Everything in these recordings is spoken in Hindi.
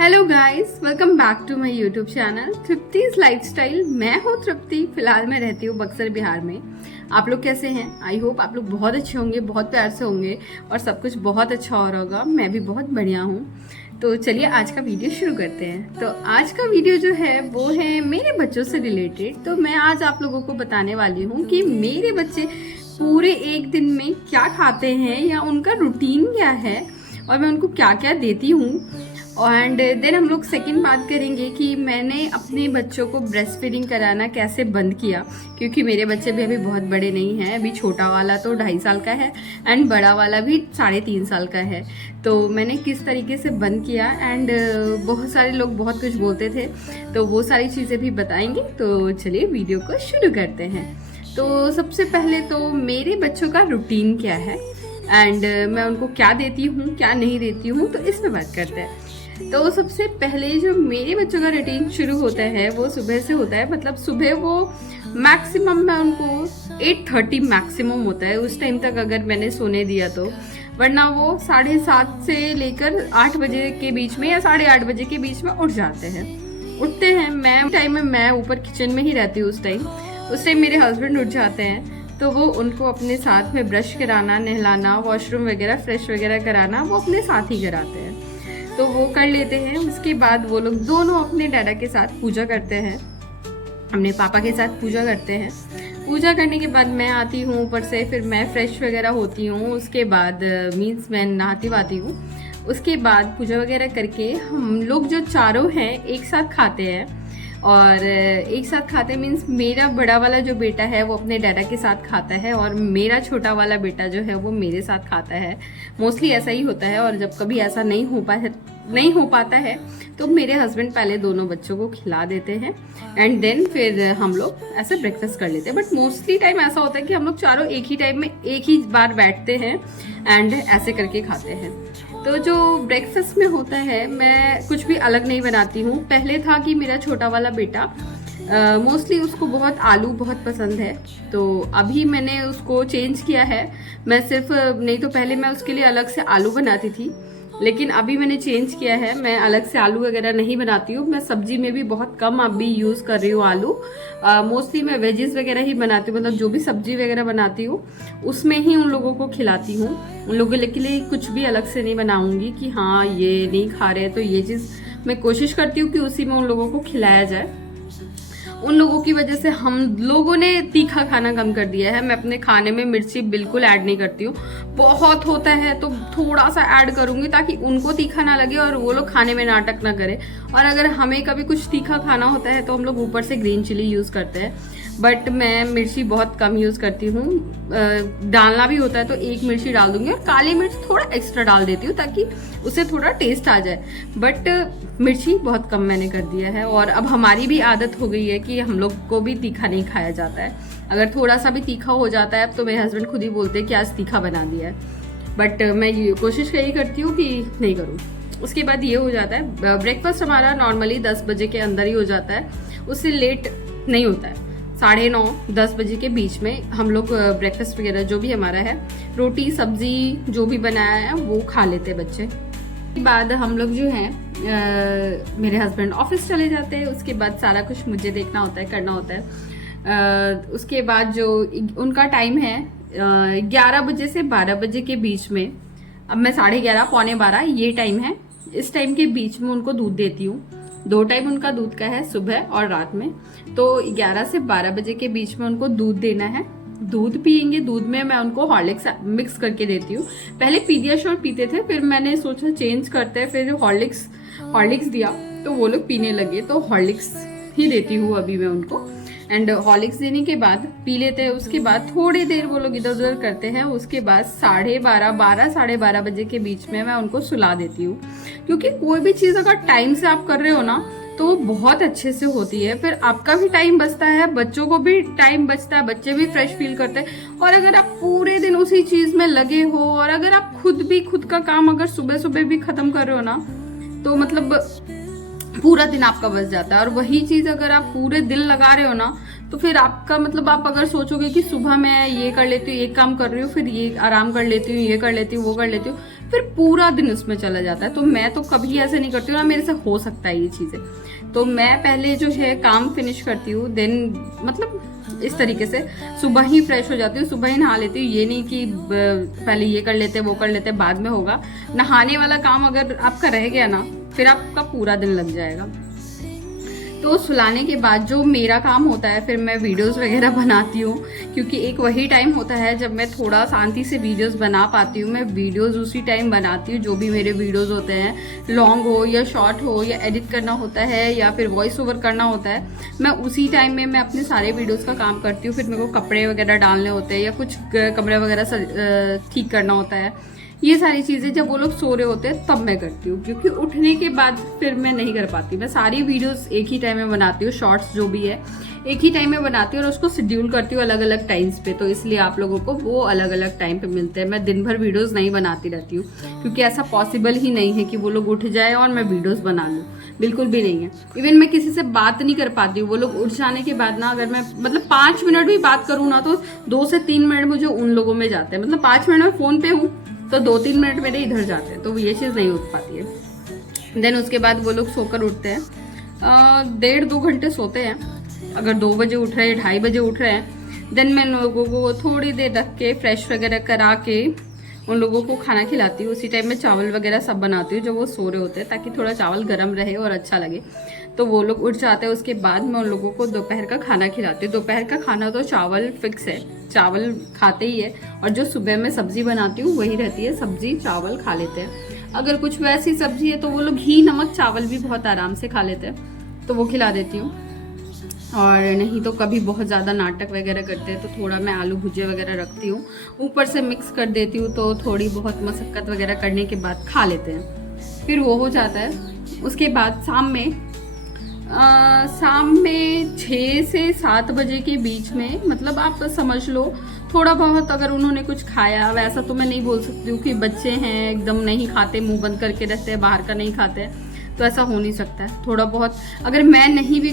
Hello guys, welcome back to my YouTube channel Tripti's lifestyle. मैं हूँ तृप्ति। फिलहाल मैं रहती हूँ बक्सर बिहार में। आप लोग कैसे हैं? आई होप आप लोग बहुत अच्छे होंगे, बहुत प्यार से होंगे और सब कुछ बहुत अच्छा हो रहा होगा। मैं भी बहुत बढ़िया हूँ। तो चलिए आज का वीडियो शुरू करते हैं। तो आज का वीडियो जो है वो है मेरे बच्चों से रिलेटेड। तो मैं आज आप लोगों को बताने वाली हूँ कि मेरे बच्चे पूरे एक दिन में क्या खाते हैं या उनका रूटीन क्या है और मैं उनको क्या क्या देती हूँ। एंड देन हम लोग सेकंड बात करेंगे कि मैंने अपने बच्चों को ब्रेस्ट फीडिंग कराना कैसे बंद किया, क्योंकि मेरे बच्चे भी अभी बहुत बड़े नहीं हैं। अभी छोटा वाला तो 2.5 साल का है एंड बड़ा वाला भी 3.5 साल का है। तो मैंने किस तरीके से बंद किया एंड बहुत सारे लोग बहुत कुछ बोलते थे, तो वो सारी चीज़ें भी बताएंगे। तो चलिए वीडियो को शुरू करते हैं। तो सबसे पहले तो मेरे बच्चों का रूटीन क्या है एंड मैं उनको क्या देती हूँ क्या नहीं देती हूँ, तो इस पर बात करते हैं। तो सबसे पहले जो मेरे बच्चों का रूटीन शुरू होता है वो सुबह से होता है। मतलब सुबह वो मैक्सिमम मैं उनको 8:30 मैक्सिमम होता है उस टाइम तक अगर मैंने सोने दिया तो, वरना वो 7:30 से लेकर 8 बजे के बीच में या 8:30 बजे के बीच में उठ जाते हैं। उठते हैं, मैं टाइम में मैं ऊपर किचन में ही रहती हूँ उस टाइम मेरे हस्बैंड उठ जाते हैं। तो वो उनको अपने साथ में ब्रश कराना, नहलाना, वॉशरूम वगैरह फ्रेश वगैरह कराना वो अपने साथ ही कराते हैं। तो वो कर लेते हैं। उसके बाद वो लोग दोनों अपने डैडा के साथ पूजा करते हैं, अपने पापा के साथ पूजा करते हैं। पूजा करने के बाद मैं आती हूँ ऊपर से, फिर मैं फ्रेश वगैरह होती हूँ। उसके बाद मीन्स मैं नहाती वाती हूँ। उसके बाद पूजा वगैरह करके हम लोग जो चारों हैं एक साथ खाते हैं। और एक साथ खाते मीन्स मेरा बड़ा वाला जो बेटा है वो अपने डैडा के साथ खाता है और मेरा छोटा वाला बेटा जो है वो मेरे साथ खाता है। मोस्टली ऐसा ही होता है। और जब कभी ऐसा नहीं हो पाता है तो मेरे हस्बैंड पहले दोनों बच्चों को खिला देते हैं एंड देन फिर हम लोग ऐसे ब्रेकफास्ट कर लेते हैं। बट मोस्टली टाइम ऐसा होता है कि हम लोग चारों एक ही टाइम में एक ही बार बैठते हैं एंड ऐसे करके खाते हैं। तो जो ब्रेकफास्ट में होता है मैं कुछ भी अलग नहीं बनाती हूँ। पहले था कि मेरा छोटा वाला बेटा मोस्टली उसको बहुत आलू बहुत पसंद है, तो अभी मैंने उसको चेंज किया है। मैं सिर्फ नहीं तो पहले मैं उसके लिए अलग से आलू बनाती थी, लेकिन अभी मैंने चेंज किया है। मैं अलग से आलू वगैरह नहीं बनाती हूँ। मैं सब्जी में भी बहुत कम अभी यूज़ कर रही हूँ आलू। मोस्टली मैं वेजेस वगैरह ही बनाती हूँ। मतलब जो भी सब्जी वगैरह बनाती हूँ उसमें ही उन लोगों को खिलाती हूँ। उन लोगों के लिए कुछ भी अलग से नहीं बनाऊंगी कि हाँ ये नहीं खा रहे, तो ये चीज़ मैं कोशिश करती हूँ कि उसी में उन लोगों को खिलाया जाए। उन लोगों की वजह से हम लोगों ने तीखा खाना कम कर दिया है। मैं अपने खाने में मिर्ची बिल्कुल ऐड नहीं करती हूँ। बहुत होता है तो थोड़ा सा ऐड करूँगी ताकि उनको तीखा ना लगे और वो लोग खाने में नाटक ना करें। और अगर हमें कभी कुछ तीखा खाना होता है तो हम लोग ऊपर से ग्रीन चिली यूज़ करते हैं। बट मैं मिर्ची बहुत कम यूज़ करती हूँ। डालना भी होता है तो एक मिर्ची डाल दूंगी और काली मिर्च थोड़ा एक्स्ट्रा डाल देती हूँ ताकि उसे थोड़ा टेस्ट आ जाए। बट मिर्ची बहुत कम मैंने कर दिया है। और अब हमारी भी आदत हो गई है कि हम लोग को भी तीखा नहीं खाया जाता है। अगर थोड़ा सा भी तीखा हो जाता है तो मेरे हस्बैंड खुद ही बोलते हैं कि आज तीखा बना दिया है। बट मैं ये कोशिश यही करती हूँ कि नहीं करूँ। उसके बाद ये हो जाता है, ब्रेकफास्ट हमारा नॉर्मली 10 बजे के अंदर ही हो जाता है, उससे लेट नहीं होता है। 9:30-10 बजे के बीच में हम लोग ब्रेकफास्ट वगैरह जो भी हमारा है, रोटी सब्जी जो भी बनाया है वो खा लेते हैं बच्चे। उसके बाद हम लोग जो है मेरे हस्बैंड ऑफिस चले जाते हैं। उसके बाद सारा कुछ मुझे देखना होता है, करना होता है। उसके बाद जो उनका टाइम है 11 बजे से 12 बजे के बीच में, अब मैं 11:30 पौने 12 ये टाइम है। इस टाइम के बीच में उनको दूध देती हूँ। 2 टाइम उनका दूध का है, सुबह और रात में। तो 11 से 12 बजे के बीच में उनको दूध देना है। दूध पियेंगे, दूध में मैं उनको हॉर्लिक्स मिक्स करके देती हूँ। पहले पीडियाश्योर पीते थे, फिर मैंने सोचा चेंज करते हैं, फिर हॉर्लिक्स दिया तो वो लोग पीने लगे, तो हॉर्लिक्स ही देती हूँ अभी मैं उनको। एंड हॉर्लिक्स देने के बाद पी लेते हैं। उसके बाद थोड़ी देर वो लोग इधर उधर करते हैं। उसके बाद 12:30 बजे के बीच में मैं उनको सुला देती हूँ, क्योंकि कोई भी चीज़ अगर टाइम से आप कर रहे हो ना तो बहुत अच्छे से होती है। फिर आपका भी टाइम बचता है, बच्चों को भी टाइम बचता है, बच्चे भी फ्रेश फील करते हैं। और अगर आप पूरे दिन उसी चीज़ में लगे हो और अगर आप खुद का काम अगर सुबह सुबह भी खत्म कर रहे हो ना, तो मतलब पूरा दिन आपका बच जाता है। और वही चीज़ अगर आप पूरे दिन लगा रहे हो ना तो फिर आपका मतलब आप अगर सोचोगे कि सुबह मैं ये कर लेती हूँ, एक काम कर रही हूँ, फिर ये आराम कर लेती हूँ, ये कर लेती हूँ, वो कर लेती हूँ, फिर पूरा दिन उसमें चला जाता है। तो मैं तो कभी ऐसे नहीं करती हूँ ना, मेरे से हो सकता है ये चीज़ें। तो मैं पहले जो है काम फिनिश करती हूँ, देन मतलब इस तरीके से सुबह ही फ्रेश हो जाती हूँ, सुबह ही नहा लेती हूँ। ये नहीं कि पहले ये कर लेते वो कर लेते बाद में होगा। नहाने वाला काम अगर आपका रह गया ना, फिर आपका पूरा दिन लग जाएगा। तो सुलाने के बाद जो मेरा काम होता है, फिर मैं वीडियोस वगैरह बनाती हूँ, क्योंकि एक वही टाइम होता है जब मैं थोड़ा शांति से वीडियोस बना पाती हूँ। मैं वीडियोस उसी टाइम बनाती हूँ, जो भी मेरे वीडियोस होते हैं, लॉन्ग हो या शॉर्ट हो, या एडिट करना होता है या फिर वॉइस ओवर करना होता है, मैं उसी टाइम में मैं अपने सारे वीडियोज़ का काम करती हूँ। फिर मेरे को कपड़े वगैरह डालने होते हैं या कुछ कमरे वगैरह ठीक करना होता है, ये सारी चीज़ें जब वो लोग सो रहे होते हैं तब मैं करती हूँ, क्योंकि उठने के बाद फिर मैं नहीं कर पाती। मैं सारी वीडियोस एक ही टाइम में बनाती हूँ, शॉर्ट्स जो भी है एक ही टाइम में बनाती हूँ और उसको शेड्यूल करती हूँ अलग अलग टाइम्स पे। तो इसलिए आप लोगों को वो अलग अलग टाइम पे मिलते हैं। मैं दिन भर वीडियोस नहीं बनाती रहती हूँ, क्योंकि ऐसा पॉसिबल ही नहीं है कि वो लोग उठ जाए और मैं वीडियोस बना लूँ, बिल्कुल भी नहीं है। इवन मैं किसी से बात नहीं कर पाती हूँ। वो लोग उठ जाने के बाद ना, अगर मैं मतलब 5 मिनट भी बात करूँ ना, तो 2 से 3 मिनट मुझे उन लोगों में जाते हैं। मतलब 5 मिनट में फ़ोन पे हूँ तो 2-3 मिनट मेरे इधर जाते हैं, तो ये चीज़ नहीं उठ पाती है। देन उसके बाद वो लोग सोकर उठते हैं, 1.5-2 घंटे सोते हैं। अगर 2 बजे उठ रहे हैं, 2:30 बजे उठ रहे हैं, देन मैं लोगों को थोड़ी देर रख के फ्रेश वगैरह करा के उन लोगों को खाना खिलाती हूँ। उसी टाइम में चावल वगैरह सब बनाती हूँ जब वो सो रहे होते हैं, ताकि थोड़ा चावल गर्म रहे और अच्छा लगे। तो वो लोग उठ जाते हैं। उसके बाद मैं उन लोगों को दोपहर का खाना खिलाती हूँ। दोपहर का खाना तो चावल फिक्स है, चावल खाते ही है, और जो सुबह में सब्जी बनाती हूँ वही रहती है, सब्जी चावल खा लेते हैं। अगर कुछ वैसी सब्जी है तो वो लोग घी नमक चावल भी बहुत आराम से खा लेते हैं, तो वो खिला देती हूँ। और नहीं तो कभी बहुत ज़्यादा नाटक वगैरह करते हैं तो थोड़ा मैं आलू भुजिया वगैरह रखती हूँ, ऊपर से मिक्स कर देती हूँ, तो थोड़ी बहुत मशक्क़त वगैरह करने के बाद खा लेते हैं। फिर वो हो जाता है। उसके बाद शाम में 6 से 7 बजे के बीच में, मतलब आप समझ लो थोड़ा बहुत अगर उन्होंने कुछ खाया, वैसा तो मैं नहीं बोल सकती हूँ कि बच्चे हैं एकदम नहीं खाते, मुंह बंद करके रहते हैं, बाहर का नहीं खाते, तो ऐसा हो नहीं सकता है। थोड़ा बहुत अगर मैं नहीं भी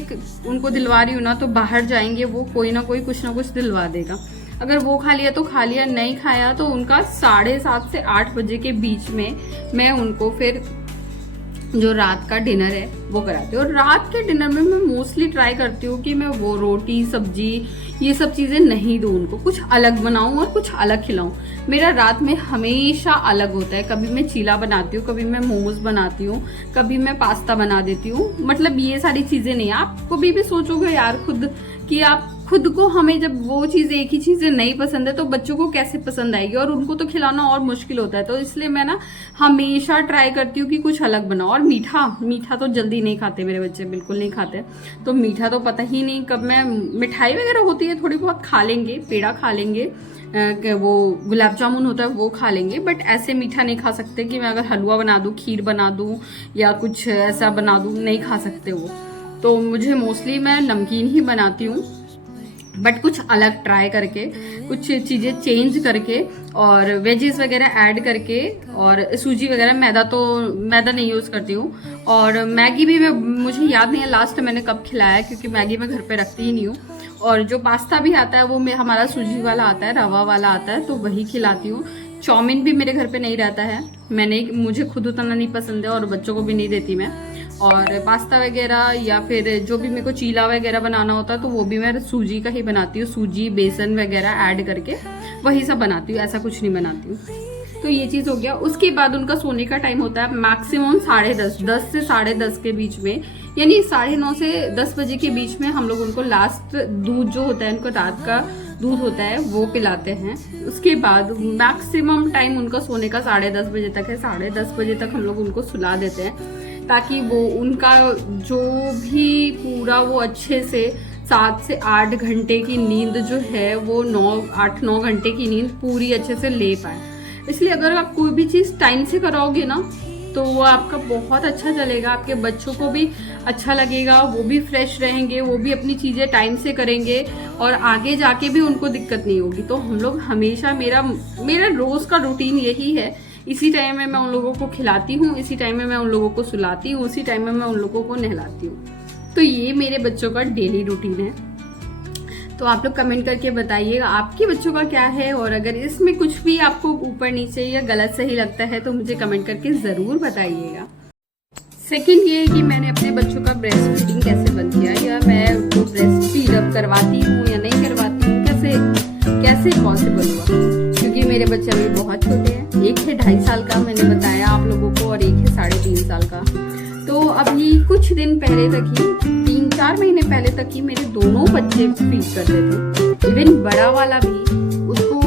उनको दिलवा रही हूँ ना, तो बाहर जाएंगे वो कोई ना कोई कुछ ना कुछ दिलवा देगा। अगर वो खा लिया तो खा लिया, नहीं खाया तो उनका 7:30 से 8 बजे के बीच में मैं उनको फिर जो रात का डिनर है वो कराती हूँ। और रात के डिनर में मैं मोस्टली ट्राई करती हूँ कि मैं वो रोटी सब्जी ये सब चीज़ें नहीं दूँ उनको, कुछ अलग बनाऊँ और कुछ अलग खिलाऊँ। मेरा रात में हमेशा अलग होता है। कभी मैं चीला बनाती हूँ, कभी मैं मोमोज बनाती हूँ, कभी मैं पास्ता बना देती हूँ। मतलब ये सारी चीज़ें नहीं, आप कभी भी सोचोगे यार खुद कि आप खुद को, हमें जब वो चीज़ एक ही चीज़ें नहीं पसंद है तो बच्चों को कैसे पसंद आएगी, और उनको तो खिलाना और मुश्किल होता है। तो इसलिए मैं ना हमेशा ट्राई करती हूँ कि कुछ अलग बनाओ। और मीठा तो जल्दी नहीं खाते मेरे बच्चे, बिल्कुल नहीं खाते। तो मीठा तो पता ही नहीं कब मैं, मिठाई वगैरह होती है थोड़ी बहुत खा लेंगे, पेड़ा खा लेंगे, वो गुलाब जामुन होता है वो खा लेंगे, बट ऐसे मीठा नहीं खा सकते कि मैं अगर हलवा बना दूँ, खीर बना दूँ या कुछ ऐसा बना दूँ, नहीं खा सकते वो। तो मुझे मोस्टली मैं नमकीन ही बनाती हूँ, बट कुछ अलग ट्राई करके, कुछ चीज़ें चेंज करके और वेजेस वगैरह ऐड करके, और सूजी वगैरह, मैदा नहीं यूज़ करती हूँ। और मैगी भी मुझे याद नहीं है लास्ट मैंने कब खिलाया, क्योंकि मैगी मैं घर पे रखती ही नहीं हूँ। और जो पास्ता भी आता है वो हमारा सूजी वाला आता है, रवा वाला आता है, तो वही खिलाती हूँ। चाउमीन भी मेरे घर पे नहीं रहता है, मुझे खुद उतना नहीं पसंद है और बच्चों को भी नहीं देती मैं। और पास्ता वगैरह या फिर जो भी मेरे को चीला वगैरह बनाना होता है तो वो भी मैं सूजी का ही बनाती हूँ, सूजी बेसन वगैरह ऐड करके वही सब बनाती हूँ, ऐसा कुछ नहीं बनाती हूँ। तो ये चीज़ हो गया। उसके बाद उनका सोने का टाइम होता है मैक्सिमम 10:30, 10 से 10:30 के बीच में, यानी 9:30 से 10 बजे के बीच में हम लोग उनको लास्ट दूध जो होता है, उनको रात का दूध होता है वो पिलाते हैं। उसके बाद मैक्सिमम टाइम उनका सोने का 10:30 बजे तक है। 10:30 बजे तक हम लोग उनको सुला देते हैं, ताकि वो उनका जो भी पूरा वो अच्छे से 7 से 8 घंटे की नींद जो है वो 8-9 घंटे की नींद पूरी अच्छे से ले पाए। इसलिए अगर आप कोई भी चीज़ टाइम से कराओगे ना तो वो आपका बहुत अच्छा चलेगा, आपके बच्चों को भी अच्छा लगेगा, वो भी फ्रेश रहेंगे, वो भी अपनी चीज़ें टाइम से करेंगे और आगे जाके भी उनको दिक्कत नहीं होगी। तो हम लोग हमेशा, मेरा रोज़ का रूटीन यही है, इसी टाइम में मैं उन लोगों को खिलाती हूँ, इसी टाइम में मैं उन लोगों को सुलाती हूँ, उसी टाइम में मैं उन लोगों को नहलाती हूँ। तो ये मेरे बच्चों का डेली रूटीन है। तो आप लोग कमेंट करके बताइएगा आपके बच्चों का क्या है, और अगर इसमें कुछ भी आपको ऊपर नीचे या गलत सही लगता है तो मुझे कमेंट करके ज़रूर बताइएगा। सेकंड ये है कि मैंने अपने बच्चों का ब्रेस्ट फीडिंग कैसे बंद किया, या मैं उनको ब्रेस्ट फीड अब करवाती हूँ या नहीं करवाती हूँ, कैसे पॉसिबल हुआ, क्योंकि मेरे बच्चे अभी बहुत छोटे हैं। एक है 2.5 साल का, मैंने बताया आप लोगों को, और एक है 3.5 साल का। तो अभी कुछ दिन पहले तक ही, 3-4 महीने पहले तक ही मेरे दोनों बच्चे फीड करते थे। इवन बड़ा वाला भी, उसको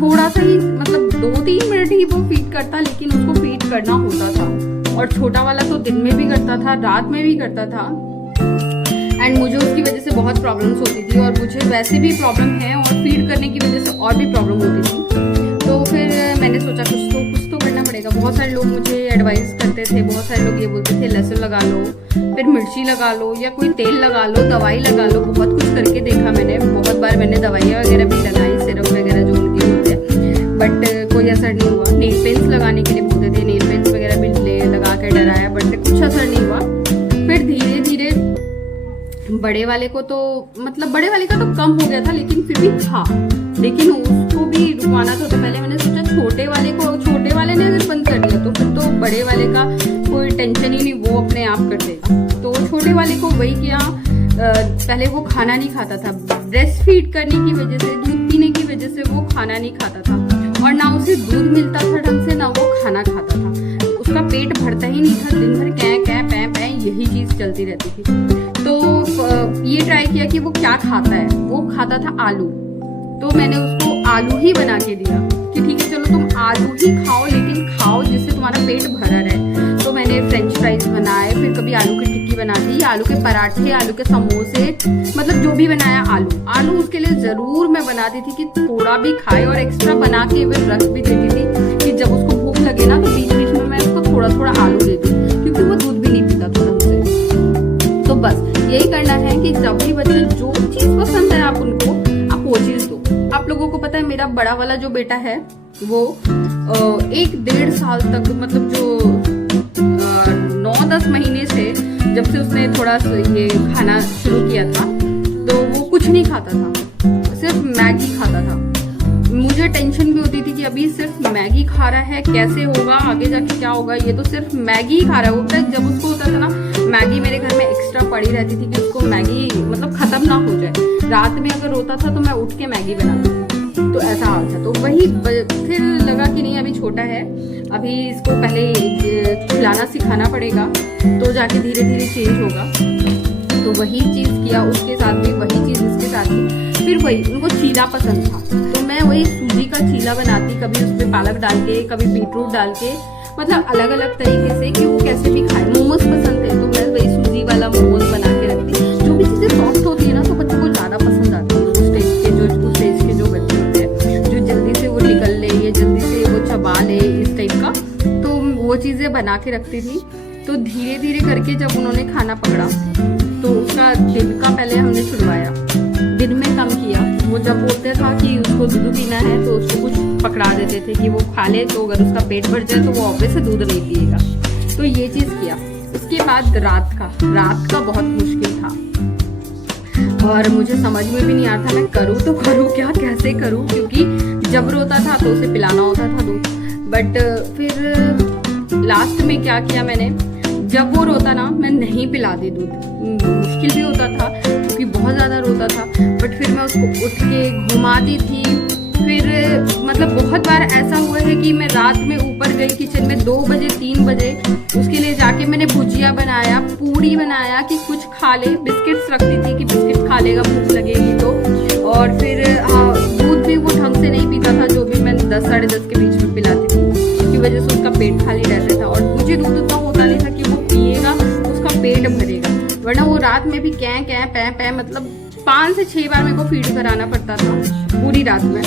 थोड़ा सा ही, मतलब 2-3 मिनट ही वो फीड करता, लेकिन उसको फीड करना होता था। और छोटा वाला तो दिन में भी करता था, रात में भी करता था। एंड मुझे उसकी वजह से बहुत प्रॉब्लम्स होती थी, और मुझे वैसे भी प्रॉब्लम है, और फीड करने की वजह से और भी प्रॉब्लम होती थी। तो फिर मैंने सोचा कुछ तो करना पड़ेगा। बहुत सारे लोग मुझे एडवाइस करते थे, बहुत सारे लोग ये बोलते थे लहसुन लगा लो, फिर मिर्ची लगा लो, या कोई तेल लगा लो, दवाई लगा लो। बहुत कुछ करके देखा मैंने, बहुत बार मैंने दवाइयाँ वगैरह भी लगाई, सिरप वगैरह जो उनके होते हैं, बट कोई असर नहीं हुआ। नेल पेंट्स लगाने के लिए बोलते थे, नेल पेंट्स वगैरह भी लगा के डराया, बट कुछ असर नहीं हुआ। फिर धीरे धीरे बड़े वाले को तो, मतलब बड़े वाले का तो कम हो गया था, लेकिन फिर भी था, लेकिन उसको भी रुकवाना था। तो पहले मैंने सोचा छोटे वाले ने अगर बंद कर दिया तो फिर तो बड़े वाले का कोई टेंशन ही नहीं, वो अपने आप कर देगा। तो छोटे वाले को वही किया। पहले वो खाना नहीं खाता था, ब्रेस्ट फीड करने की वजह से, दूध पीने की वजह से वो खाना नहीं खाता था, और ना उसे दूध मिलता था ढंग से, ना वो खाना खाता था। उसका पेट भरता ही नहीं था, दिन भर कै कै पै पै यही चीज चलती रहती थी। तो ये ट्राई किया कि वो क्या खाता है। वो खाता था आलू, तो मैंने उसको आलू ही बना के दिया कि ठीक है चलो तुम आलू ही खाओ, लेकिन खाओ जिससे तुम्हारा पेट भरा रहे। तो मैंने फ्रेंच फ्राइज बनाए, फिर कभी आलू की टिक्की बना दी, आलू के पराठे, आलू के समोसे, मतलब जो भी बनाया आलू उसके लिए जरूर मैं बनाती थी कि थोड़ा भी खाए, और एक्स्ट्रा बना के फिर रख भी देती थी कि जब उसको भूख लगे ना तो बीच बीच में मैं उसको थोड़ा थोड़ा आलू दे दूं, क्योंकि वो दूध भी नहीं पीता था हमसे। तो बस यही करना है कि जब भी बच्चे जो चीज पसंद है आप उनको आप वो चीज दो। आप लोगों को पता है मेरा बड़ा वाला जो बेटा है वो 1-1.5 साल तक, मतलब जो 9-10 महीने से, जब से उसने थोड़ा ये खाना शुरू किया था, तो वो कुछ नहीं खाता था, सिर्फ मैगी खाता था। मुझे टेंशन भी होती थी कि अभी सिर्फ मैगी खा रहा है, कैसे होगा आगे जाके, क्या होगा, ये तो सिर्फ मैगी ही खा रहा है। वो जब उसको होता था ना, मैगी मेरे घर में एक्स्ट्रा पड़ी रहती थी कि उसको मैगी मतलब खत्म ना हो जाए। रात में अगर रोता था तो मैं उठ के मैगी बनाती थी, तो ऐसा हाल था। तो वही फिर लगा कि नहीं, अभी छोटा है, अभी इसको पहले खिलाना सिखाना पड़ेगा, तो जाके धीरे धीरे चेंज होगा। तो वही चीज किया उसके साथ भी, वही चीज इसके साथ भी। फिर वही उनको चीला पसंद था, तो मैं वही सूजी का चीला बनाती, कभी उसमें पालक डाल के, कभी बीटरूट डाल के, मतलब अलग अलग तरीके से कि वो कैसे भी खाए। मोमोज पसंद है तो मैं वही सूजी वाला मोमोज बना के रखती। जो भी चीजें सॉफ्ट होती है ना तो बच्चों को ज्यादा पसंद आती है। उस स्टेज के जो बच्चे होते हैं, जो जल्दी से वो निकल ले, या जल्दी से वो चबा ले, इस टाइप का, तो वो चीजें बना के रखती थी। तो धीरे धीरे करके जब उन्होंने खाना पकड़ा, तो उसका दिन का पहले हमने छुड़वाया, दिन में कम किया। वो जब बोलते था कि उसको दूध पीना है तो उसको कुछ पकड़ा देते थे कि वो खा ले, तो अगर उसका पेट भर जाए तो वो ऑब्वियस से दूध नहीं पिएगा। तो ये चीज किया। उसके बाद रात का बहुत मुश्किल था, और मुझे समझ में भी नहीं आता मैं करूँ तो करूँ क्या, कैसे करूँ, क्योंकि जब रोता था तो उसे पिलाना होता था दूध। बट फिर लास्ट में क्या किया मैंने, जब वो रोता ना मैं नहीं पिलाती दूध। मुश्किल भी होता था क्योंकि बहुत ज़्यादा रोता था, बट फिर मैं उसको उठ के घुमाती थी। फिर मतलब बहुत बार ऐसा हुआ है कि मैं रात में ऊपर गई किचन में 2 बजे 3 बजे, उसके लिए जाके मैंने भुजिया बनाया, पूरी बनाया कि कुछ खा ले, बिस्किट्स रखती थी कि बिस्किट खा लेगा भूख लगेगी तो। और फिर दूध भी वो ढंग से नहीं पीता था, जो भी मैं 10-10:30 के बीच में पिलाती थी, उसकी वजह से उसका पेट खाली रहता था। और मुझे दूध उतना होता नहीं था कि वो पिएगा उसका पेट भरेगा, वरना वो रात में भी कै कै पै पै, मतलब 5 से 6 बार मेरे को फीड कराना पड़ता था पूरी रात में।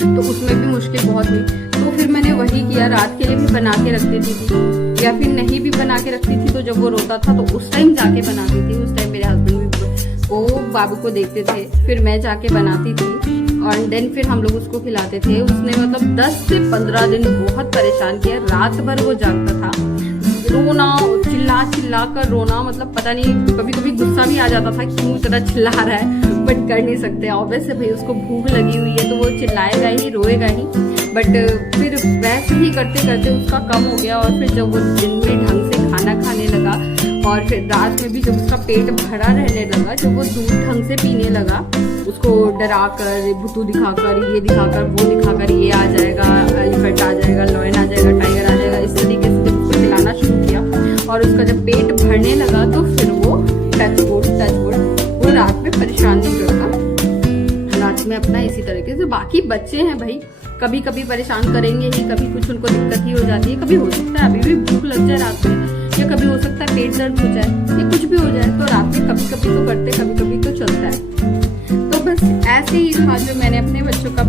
तो उसमें भी मुश्किल बहुत हुई। तो फिर मैंने वही किया, रात के लिए भी बना के रख देती थी, या फिर नहीं भी बना के रखती थी तो जब वो रोता था तो उस टाइम जाके बनाती थी। उस टाइम मेरे हस्बैंड भी वो बाबू को देखते थे, फिर मैं जाके बनाती थी, और देन फिर हम लोग उसको खिलाते थे। उसने मतलब 10 से 15 दिन बहुत परेशान किया। रात भर वो जागता था, रोना, चिल्ला कर रोना, मतलब पता नहीं, कभी कभी गुस्सा भी आ जाता था क्यों इतना चिल्ला रहा है, बट कर नहीं सकते। ऑब्वियस है भाई, उसको भूख लगी हुई है तो वो चिल्लाएगा ही, रोएगा ही। बट फिर वैसे ही करते करते उसका कम हो गया, और फिर जब वो दिन में ढंग से खाना खाने लगा और फिर रात में भी जब उसका पेट भरा रहने लगा, जब वो दूध ढंग से पीने लगा, उसको डरा कर, भुतू दिखाकर, ये दिखाकर, वो दिखाकर, ये आ जाएगा, एलिफेंट आ जाएगा, लॉयन आ जाएगा, टाइगर आ जाएगा, इस तरीके से जब उसको खिलाना शुरू किया और उसका जब पेट भरने लगा तो फिर वो टच वुड वो रात में परेशान नहीं करता। रात में अपना इसी तरीके से, बाकी बच्चे हैं भाई, कभी कभी परेशान करेंगे ही, कभी कुछ उनको दिक्कत ही हो जाती है, कभी हो सकता है अभी भी भूख लग जाए रात में, या कभी हो सकता है पेट दर्द हो जाए, या कुछ भी हो जाए, तो रात में कभी कभी तो करते, कभी कभी तो चलता है। तो बस ऐसे ही था जो मैंने अपने बच्चों का,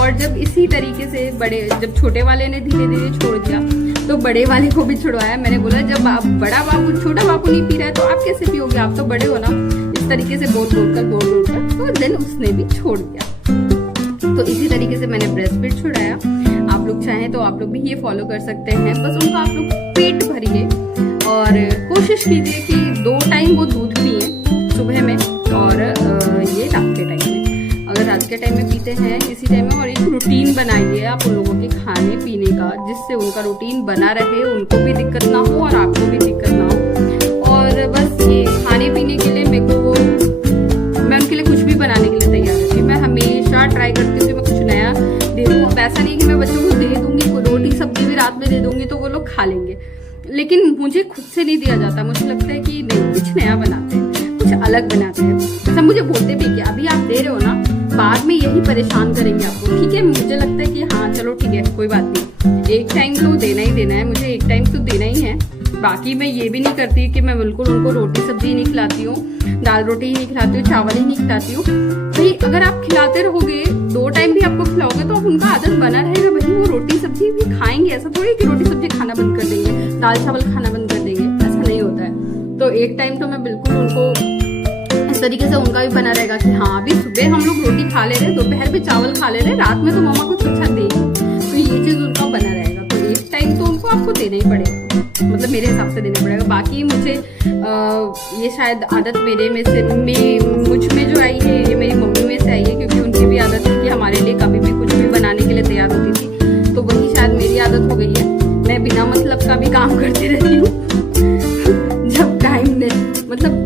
और जब इसी तरीके से बड़े, जब छोटे वाले ने धीरे धीरे छोड़ दिया तो बड़े वाले को भी छुड़वाया। मैंने बोला जब आप बड़ा बाबू, छोटा बाबू नहीं पी रहा है तो आप कैसे पियोगे, आप तो बड़े हो ना, इस तरीके से बोल कर तो देन उसने भी छोड़ दिया। तो इसी तरीके से मैंने ब्रेस्ट फीड छुड़ाया। आप लोग चाहें तो आप लोग भी ये फॉलो कर सकते हैं। बस उनका आप लोग पेट भरिए और कोशिश कीजिए कि 2 टाइम वो दूध पिए, सुबह में और ये रात के टाइम में। अगर रात के टाइम में पीते हैं इसी टाइम में, और एक रूटीन बनाइए आप उन लोगों के खाने पीने का, जिससे उनका रूटीन बना रहे, उनको भी दिक्कत ना हो और आपको भी दिक्कत ना हो। और बस ये खाने पीने के लिए मैं उनके लिए कुछ भी बनाने के लिए तैयार रहती हूँ। मैं हमेशा ट्राई करती हूँ कि मैं कुछ नया दे दूँ। अब ऐसा नहीं कि मैं बच्चों को दे दूंगी, रोटी सब्जी भी रात में दे दूंगी तो वो लोग खा लेंगे, लेकिन मुझे खुद से नहीं दिया जाता। मुझे लगता है कि नहीं, कुछ नया बनाते हैं, कुछ अलग बनाते हैं। सब मुझे बोलते भी कि अभी आप दे रहे हो ना, बाद में यही परेशान करेंगे आपको, ठीक है। मुझे लगता है कि हाँ चलो ठीक है, कोई बात नहीं, एक टाइम तो देना ही देना है, मुझे एक टाइम तो देना ही है। बाकी मैं ये भी नहीं करती कि मैं बिल्कुल उनको रोटी सब्जी नहीं खिलाती हूँ, दाल रोटी ही नहीं खिलाती हूँ, चावल ही नहीं खिलाती हूँ। भाई अगर आप खिलाते रहोगे, 2 टाइम भी आपको खिलाओगे तो उनका आदत बना रहेगा, भाई वो रोटी सब्जी भी खाएंगे। ऐसा थोड़ी कि रोटी सब्जी खाना बंद कर देंगे, दाल चावल खाना बंद कर देंगे, ऐसा नहीं होता है। तो एक टाइम तो मैं बिल्कुल उनको इस तरीके से, उनका भी बना रहेगा कि हाँ अभी सुबह हम लोग रोटी खा ले रहे, दोपहर में चावल खा ले रहे, रात में तो मम्मा कुछ अच्छा देगी, तो ये चीज उनका बना रहेगा। तो एक टाइम तो उनको आपको देना ही पड़ेगा, मतलब मेरे हिसाब से देना पड़ेगा। बाकी मुझे ये शायद आदत मेरे में से, मुझ में जो आई है, ये मेरी मम्मी में से आई है, क्योंकि उनकी भी आदत है कि हमारे लिए कभी भी कुछ भी बनाने के लिए तैयार होती थी, तो वही शायद मेरी आदत हो गई है। मैं बिना मतलब का भी काम करती रहती हूँ जब टाइम ने, मतलब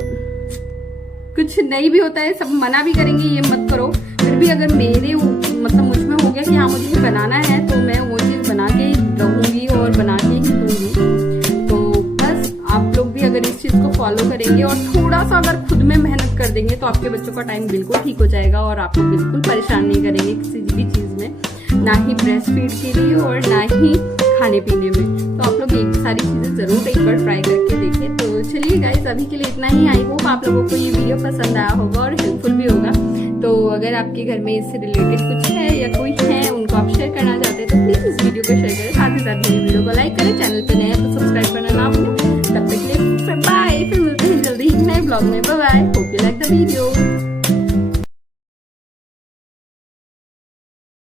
कुछ नहीं भी होता है, सब मना भी करेंगे ये मत करो, फिर भी अगर मेरे मतलब मुझ में हो गया कि हाँ मुझे ये बनाना है, तो मैं वो चीज़ बना के रहूँगी और बना के ही दूँगी। तो बस आप लोग भी अगर इस चीज़ को फॉलो करेंगे और थोड़ा सा अगर खुद में मेहनत कर देंगे, तो आपके बच्चों का टाइम बिल्कुल ठीक हो जाएगा और आपको बिल्कुल परेशान नहीं करेंगे किसी भी चीज़ में, ना ही ब्रेस्ट फीड के लिए और ना ही खाने पीने में। तो आप लोग ये सारी चीज़ें ज़रूर एक बार ट्राई करके देखें। तो चलिए गाइस, अभी के लिए इतना ही। आई होप आप लोगों को ये वीडियो पसंद आया होगा और हेल्पफुल भी होगा। तो अगर आपके घर में इससे रिलेटेड कुछ है या कोई है उनको आप शेयर करना चाहते हैं तो प्लीज़ इस वीडियो को शेयर करें, साथ ही साथ मेरी वीडियो को लाइक करें, चैनल पे नए हैं तो सब्सक्राइब करना ना भूलें। तब तक के लिए बाय, फिर मिलते हैं जल्दी ही नए ब्लॉग में। Bye bye, hope you like the video.